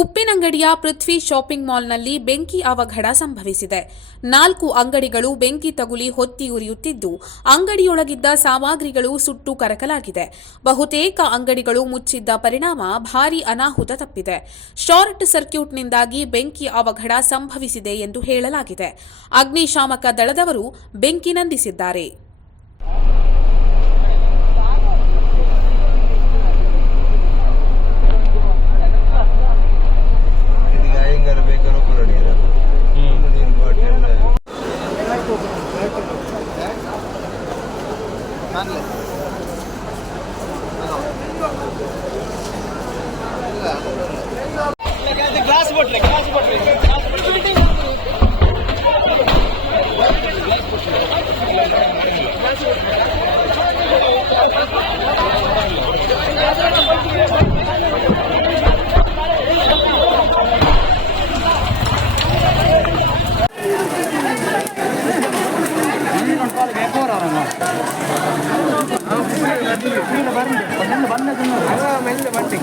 ಉಪ್ಪಿನಂಗಡಿಯ ಪೃಥ್ವಿ shopping ಮಾಲ್ನಲ್ಲಿ ಬೆಂಕಿ ಅವಘಡ ಸಂಭವಿಸಿದೆ. ನಾಲ್ಕು ಅಂಗಡಿಗಳು ಬೆಂಕಿ ತಗುಲಿ ಹೊತ್ತಿ ಉರಿಯುತ್ತಿದ್ದು, ಅಂಗಡಿಯೊಳಗಿದ್ದ ಸಾಮಗ್ರಿಗಳು ಸುಟ್ಟು ಕರಕಲಾಗಿದೆ. ಬಹುತೇಕ ಅಂಗಡಿಗಳು ಮುಚ್ಚಿದ್ದ ಪರಿಣಾಮ ಭಾರೀ ಅನಾಹುತ ತಪ್ಪಿದೆ. ಶಾರ್ಟ್ ಸರ್ಕ್ಯೂಟ್ನಿಂದಾಗಿ ಬೆಂಕಿ ಅವಘಡ ಸಂಭವಿಸಿದೆ ಎಂದು ಹೇಳಲಾಗಿದೆ. ಅಗ್ನಿಶಾಮಕ ದಳದವರು ಬೆಂಕಿ ನಂದಿಸಿದ್ದಾರೆ. கிளாஸ் போட்டுரு கிளாஸ் போட்டுரு கிளாஸ் போட்டுரு கிளாஸ் போட்டுரு ಬಂದ ಬಂದ ಬಂದ ಬಂದ